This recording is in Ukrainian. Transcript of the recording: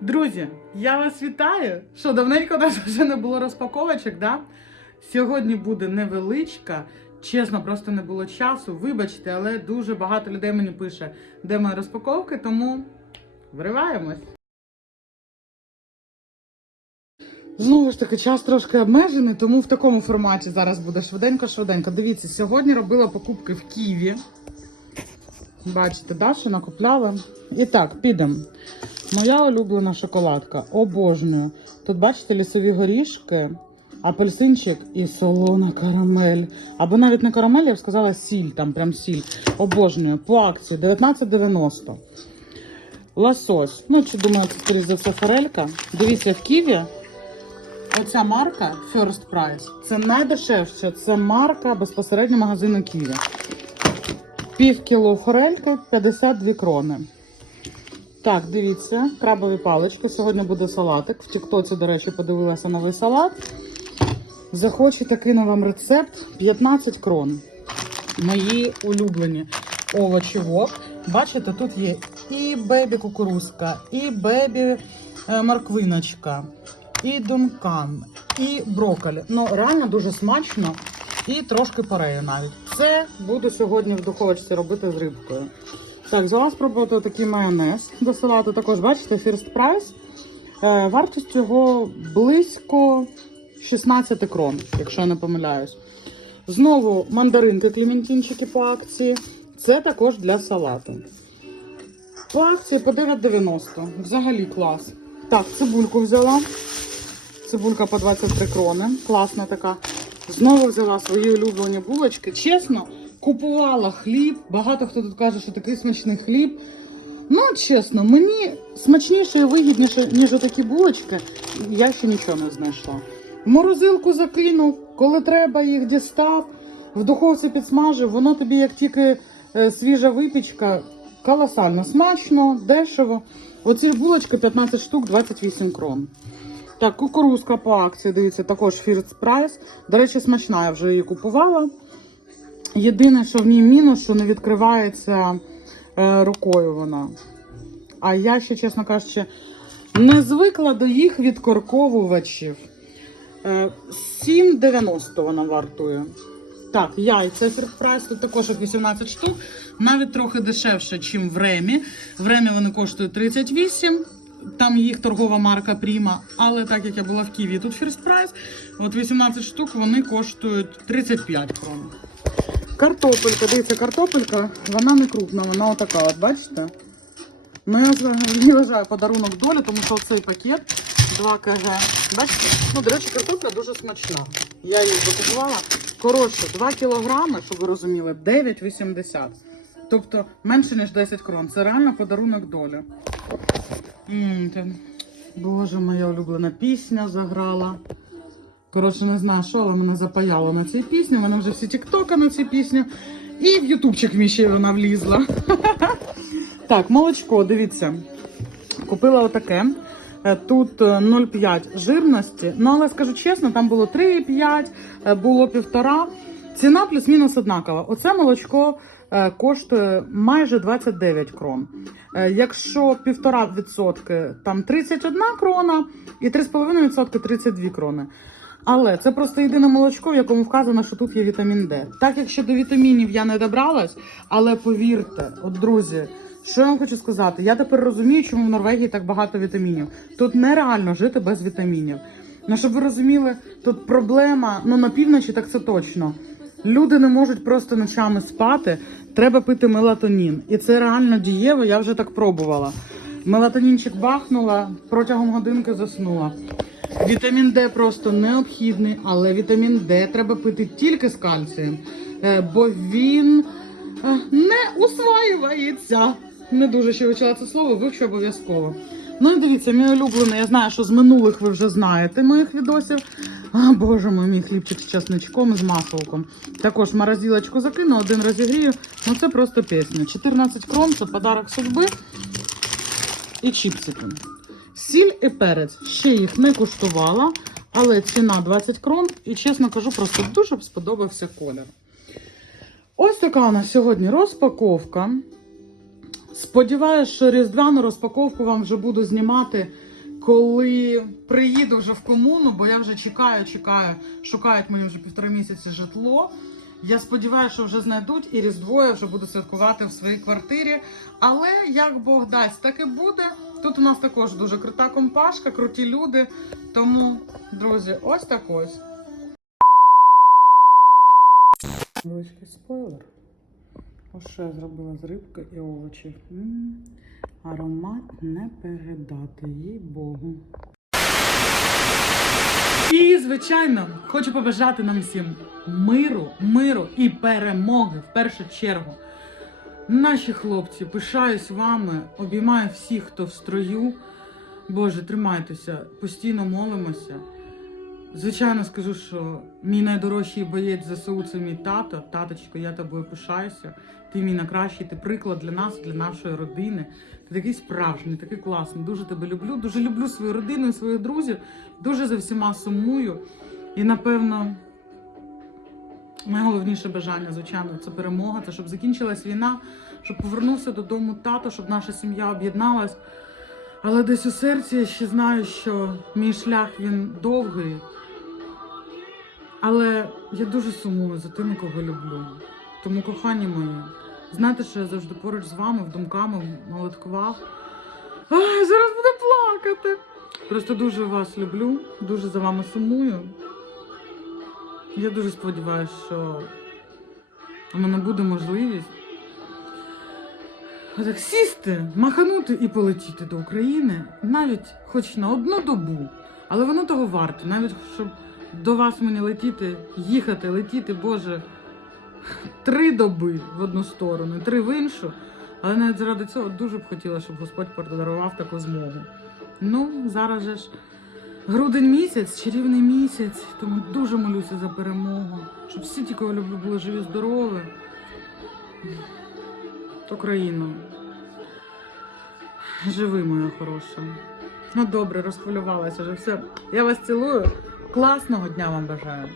Друзі, я вас вітаю! Що давненько у нас вже не було розпаковочок, да? Сьогодні буде невеличка. Чесно, просто не було часу. Вибачте, але дуже багато людей мені пише, де мої розпаковки, тому вриваємось. Знову ж таки, час трошки обмежений, тому в такому форматі зараз буде швиденько-швиденько. Дивіться, сьогодні робила покупки в Києві. Бачите, да, що накупляла. І так, підемо. Моя улюблена шоколадка. Обожнюю. Тут бачите лісові горішки, апельсинчик і солона карамель. Або навіть не карамель, я б сказала сіль, там прям сіль. Обожнюю. По акції 19,90. Лосось. Ну, чи думаю, це скоріш за все форелька. Дивіться, в Києві оця марка First Price. Це найдешевша. Це марка безпосередньо магазину Києві. Пів кіло форельки 52 крони. Так, дивіться, крабові палички. Сьогодні буде салатик. В Тіктоці, до речі, подивилася новий салат. Захочете, кину вам рецепт 15 крон. Мої улюблені овочі вок. Бачите, тут є і бебі кукурузка, і бебі е, морквиночка, і дункан, і брокколі. Ну, реально дуже смачно і трошки порею навіть. Це буду сьогодні в духовочці робити з рибкою. Так, взяла спробувати такий майонез до салату. Також бачите, First Price. Е, вартість його близько 16 крон, якщо я не помиляюсь. Знову мандаринки клементинчики по акції. Це також для салату. По акції по 9,90. Взагалі клас. Так, цибульку взяла. Цибулька по 23 крони. Класна така. Знову взяла свої улюблені булочки. Чесно, купувала хліб. Багато хто тут каже, що такий смачний хліб. Ну, чесно, мені смачніше і вигідніше, ніж отакі булочки, я ще нічого не знайшла. Морозилку закинув, коли треба їх дістав, в духовці підсмажив, воно тобі як тільки е, свіжа випічка, колосально смачно, дешево. Оці булочки 15 штук, 28 крон. Так, кукурузка по акції, дивіться, також Price. До речі, смачна, я вже її купувала. Єдине, що в ній мінус, що не відкривається е, рукою вона. А я ще, чесно кажучи, не звикла до їх відкорковувачів. Е, 7,90 вона вартує. Так, яйця First тут також 18 штук, навіть трохи дешевше, ніж в Ремі. В Ремі вони коштують 38. Там їх торгова марка Пріма, але так як я була в Києві, тут First Price, от 18 штук вони коштують 35 крон. Картопелька, дивіться, картопелька, вона не крупна, вона отака, от бачите? Ну, я взагалі вважаю подарунок долі, тому що цей пакет 2 кг. Бачите? Ну, до речі, картопля дуже смачна. Я її закупувала. Коротше, 2 кілограми, щоб ви розуміли, 9,80. Тобто менше, ніж 10 крон. Це реально подарунок долі. Боже, моя улюблена пісня заграла. Коротше, не знаю, що, але мене запаяло на цій пісні. Мене вже всі тіктоки на цій пісні. І в ютубчик мій ще вона влізла. Так, молочко, дивіться. Купила отаке. Е, Тут е, 0,5 жирності. Ну, але скажу чесно, там було 3,5, е, було 1,5. Ціна плюс-мінус однакова. Оце молочко е, коштує майже 29 крон. Е, Якщо 1,5% там 31 крона і 3,5% 32 крони. Але це просто єдине молочко, в якому вказано, що тут є вітамін Д. Так як щодо вітамінів я не добралась, але повірте, от друзі, що я вам хочу сказати, я тепер розумію, чому в Норвегії так багато вітамінів. Тут нереально жити без вітамінів. Ну, щоб ви розуміли, тут проблема, ну на півночі так це точно. Люди не можуть просто ночами спати, треба пити мелатонін. І це реально дієво, я вже так пробувала. Мелатонінчик бахнула, протягом годинки заснула. Вітамін Д просто необхідний, але вітамін Д треба пити тільки з кальцієм, е, бо він е, не усваюється. Не дуже ще вивчила це слово, вивчу обов'язково. Ну і дивіться, мій улюблений, я знаю, що з минулих ви вже знаєте моїх відосів. А, боже мой, мій хлібчик з часничком і з масловком. Також морозилочку закину, один розігрію. Ну це просто пісня. 14 крон, це подарок судьби і чіпсики. Сіль і перець. Ще їх не куштувала, але ціна 20 крон. І чесно кажу, просто дуже б сподобався колір. Ось така у нас сьогодні розпаковка. Сподіваюсь, що різдвяну розпаковку вам вже буду знімати коли приїду вже в комуну, бо я вже чекаю, чекаю, шукають мені вже півтора місяці житло. Я сподіваюся, що вже знайдуть і Різдво я вже буду святкувати в своїй квартирі. Але як Бог дасть, так і буде. Тут у нас також дуже крута компашка, круті люди. Тому, друзі, ось так ось. Невеличкий спойлер. Ось що я зробила з рибки і овочів. Аромат не передати, їй Богу. І, звичайно, хочу побажати нам всім миру, миру і перемоги в першу чергу. Наші хлопці, пишаюсь вами, обіймаю всіх, хто в строю. Боже, тримайтеся, постійно молимося. Звичайно, скажу, що мій найдорожчий боєць ЗСУ це мій тато. Таточко, я тобою пишаюся. Ти мій найкращий, ти приклад для нас, для нашої родини. Ти такий справжній, такий класний. Дуже тебе люблю. Дуже люблю свою родину і своїх друзів. Дуже за всіма сумую. І напевно, найголовніше бажання, звичайно, це перемога. Це щоб закінчилась війна, щоб повернувся додому тато, щоб наша сім'я об'єдналась. Але десь у серці я ще знаю, що мій шлях він довгий. Але я дуже сумую за тими, кого люблю. Тому, кохані мої, знайте, що я завжди поруч з вами, в думками, в молитвах. Ай, зараз буду плакати. Просто дуже вас люблю, дуже за вами сумую. Я дуже сподіваюся, що у мене буде можливість отак сісти, маханути і полетіти до України, навіть хоч на одну добу. Але воно того варте, навіть щоб до вас мені летіти, їхати, летіти, Боже, три доби в одну сторону, три в іншу. Але навіть заради цього дуже б хотіла, щоб Господь подарував таку змогу. Ну, зараз же ж грудень місяць, чарівний місяць, тому дуже молюся за перемогу, щоб всі ті, кого люблю, були живі, здорові. То країну. Живи, моя хороша. Ну добре, розхвилювалася вже все. Я вас цілую. Класного дня вам бажаю.